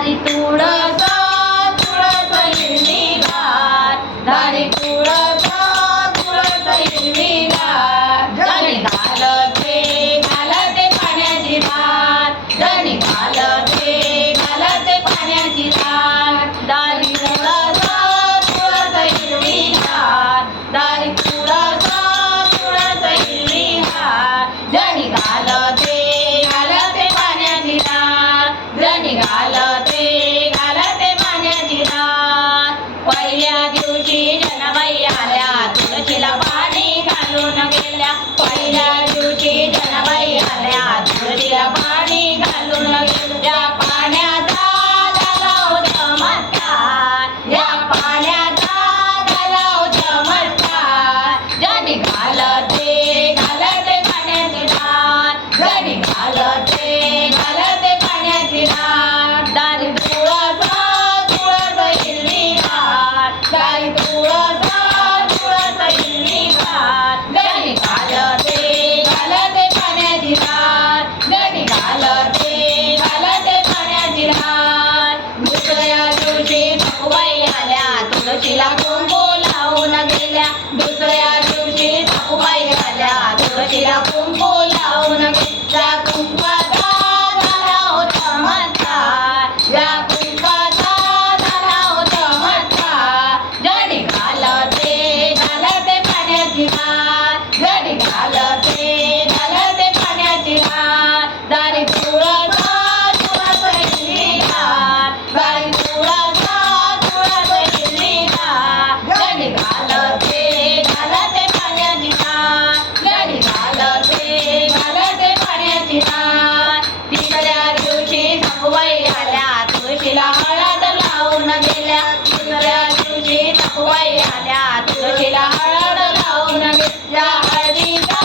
दारी तुळस तुळस हिरवीगार, दारी तुळस तुळस हिरवीगार. जणी घालते घालते पाण्याची धार, जणी घालते पाण्याची धार. दारी तुळस तुळस हिरवीगार, दारी तुळस तुळस हिरवीगार. जणी घालते पाण्याची धार, जणी घालते पाण्याची धार. पहिल्या दिवशी जनाबाई आल्या, तुळशीला पाणी घालून गेल्या. पहिल्या दिवशी जनाबाई आल्या, तुळशीला पाणी घालून गेल्या. पाण्याचा झाला हो चमत्कार, या पाण्याचा झाला हो चमत्कार. जणी घालते पाण्याची धार, जणी घालते पाण्याची धार. दारी तुळस तुळस हिरवीगार, दारी तुळस तुळस हिरवीगार. जणी घालते पाण्याची धार, जणी घालते पाण्याची धार. दुसऱ्या दिवशी सासूबाई आल्या, तुळशीला कुंकू लावून गेल्या. दुसऱ्या दिवशी सासूबाई आल्या, तुळशीला कुंकू लावून गेल्या. कुंकवाचा झाला हो चमत्कार, या कुंकवाचा झाला हो चमत्कार. जणी घालते पाण्याची धार, जणी घालते पाण्याची धार. दारी तुळस तुळस हिरवीगार, दारी तुळस तुळस हिरवीगार. जणी घालते पाण्याची धार, जणी घालते पाण्याची धार. तिसऱ्या दिवशी सासूबाई आल्या, तुळशीला हळद लावून गेल्या. तिसऱ्या दिवशी सासूबाई आल्या, तुळशीला हळद लावून गेल्या. हळदीचा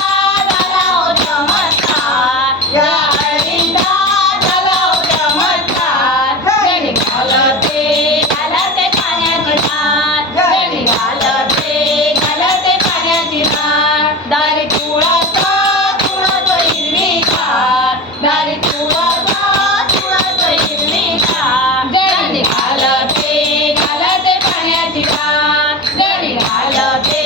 झाला हो चमत्कार, या हळदीचा झाला हो चमत्कार. जणी घालते पाण्याची धार, जणी घालते पाण्याची धार. दारी तुळस तुळस हिरवीगार, दारी तुळस तुळस हिरवीगार. जणी घालते पाण्याची धार, जणी घालते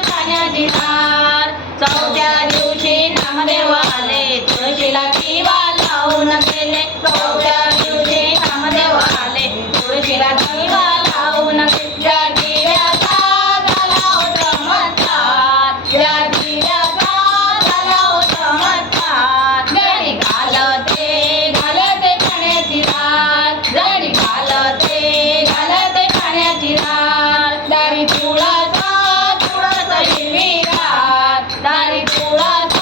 पाण्याची धार. चौथ्या दिवशी नामदेव आले, तुळशीला दिवा लावून गेले. चौथ्या दिवशी नामदेव आले, तुळशीला दिवा लावून गेले. दिव्याचा झाला हो चमत्कार, या दिव्याचा झाला हो चमत्कार. जणी घालते पाण्याची धार, जणी घालते पाण्याची धार. दारी तुळस तुळस हिरवीगार, दारी तुळस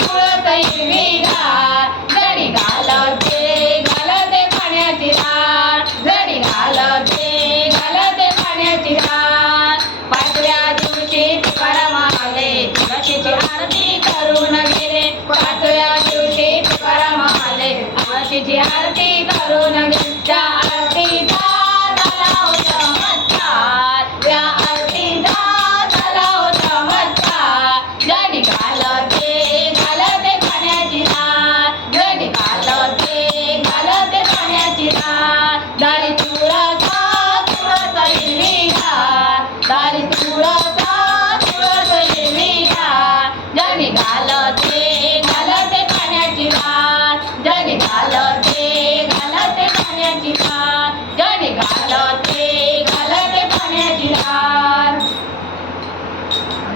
तुळस हिरवीगार. जणी घालते पाण्याची धार, जणी घालते पाण्याची धार. पाचव्या दिवशी तुकाराम आले, तुळशीची आरती करून गेले. पाचव्या दिवशी तुकाराम आले, तुळशीची आरती करून गेले. त्या आरतीचा झाला हो चमत्कार, या आरतीचा झाला हो चमत्कार. जणी घालते पाण्याची धार, जणी घालते पाण्याची धार. दारी तुळस तुळस हिरवीगार, दारी तुळस तुळस हिरवीगार. जणी घालते पाण्याची धार, जणी